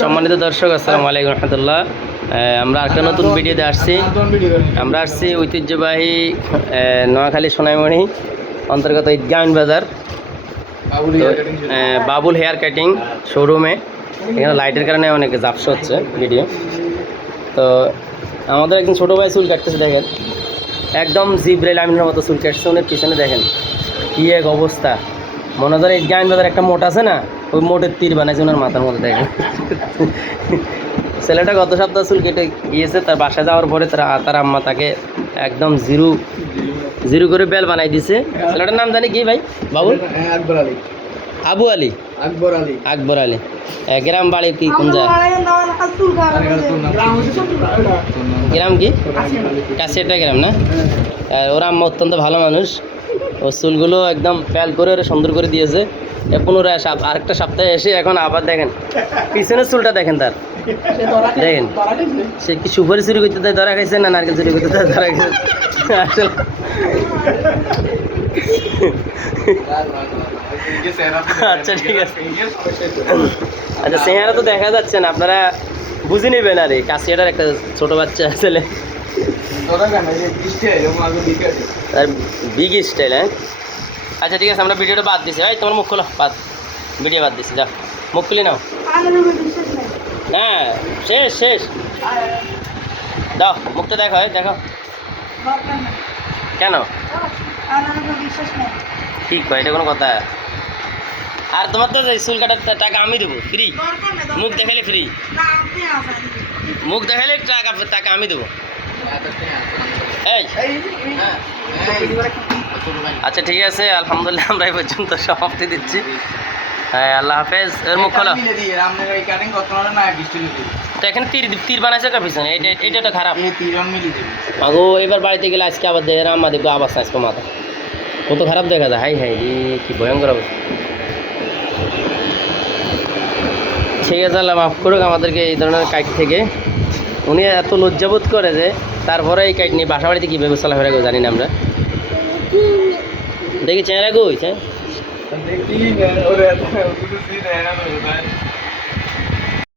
সম্মানিত দর্শক, আসসালামু আলাইকুম রহমতুল্লাহ। আমরা একটা নতুন ভিডিওতে আসছি। আমরা আসছি ঐতিহ্যবাহী নোয়াখালী সোনাইমণি অন্তর্গত ঈদগাহ বাজার বাবুল হেয়ার কাটিং শোরুমে। এখানে লাইটের কারণে অনেক ঝাপসা হচ্ছে ভিডিও। তো আমাদের একজন ছোটো ভাই চুল কাটতেছে, দেখেন একদম জিব্রাইল আমিনের মতো চুল কাটছে। ওনার পিছনে দেখেন কী এক অবস্থা। মনে হয় ঈদগাহ বাজার একটা মোট আছে না, ওই মোটের তীর বানাইছে ওনার মাথার মধ্যে। দেখেন ছেলেটা গত সপ্তাহ চুল কেটে গিয়েছে, তার বাসায় যাওয়ার পরে তার আম্মা তাকে একদম জিরো জিরো করে বেল বানাই দিছে। ছেলেটার নাম জানি কি ভাই? বাবুল আকবর আলী। আবু আলী, আকবর আলী। আকবর আলী। গ্রাম বাড়ি কি কোন জায়গা? গ্রাম কি কাছেটা গ্রাম না? ওরা আম্মা অত্যন্ত ভালো মানুষ। ও চুলগুলো একদম প্যাল করে ওরা সুন্দর করে দিয়েছে। পুনরায় আরেকটা সপ্তাহে এসে এখন আবার দেখেন পিছনের চুলটা দেখেন তার। দেখেন সে কি সুপারি চুরি করতে দেয় ধরা খাইছে না নারকেল চুরি করতে দেয় ধরা খাইছে আসলে। আচ্ছা ঠিক আছে, আচ্ছা চেহারা তো দেখা যাচ্ছে না, আপনারা বুঝে নেবেন। আর এই কাশিয়াটার একটা ছোট বাচ্চা ছেলে, তার বিগ স্টাইল। হ্যাঁ আচ্ছা ঠিক আছে, আমরা ভিডিওটা বাদ দিছি। ভাই তোমার মুখ খোলো, বাদ ভিডিও বাদ দিছি, যাও মুখ খুলি নাও। হ্যাঁ শেষ শেষ, দাও মুখটা দেখো, দেখো কেন ঠিক কয় এটা কোনো কথা? আর তোমার তো চুল কাটার টাকা আমি দেবো ফ্রি, মুখ দেখালে ফ্রি, মুখ দেখালে টাকা আমি দেবো। এই আচ্ছা ঠিক আছে, আলহামদুলিল্লাহ আমরা এই পর্যন্ত সমাপ্তি দিচ্ছি। হ্যাঁ আল্লাহ হাফেজ। এর মুখ খোলো। তো এখানে তীর বানাইছে কার পিছনে? এটা তো খারাপ। আগো এবার বাড়িতে গেলে আজকে আবার দেখে আম্মা দেখবো আবার আজকে মাথা কত খারাপ দেখা যায়। হাই হাই কি ভয়ঙ্কর অবস্থা। ঠিক আছে, আল্লাহ মাফ করুক আমাদেরকে এই ধরনের কাইট থেকে। উনি এত লজ্জাবোধ করে যে তারপরে এই কাইট নিয়ে বাসা বাড়িতে কীভাবে চলাফেরা করে জানি না আমরা। দেখি চেহারা কই?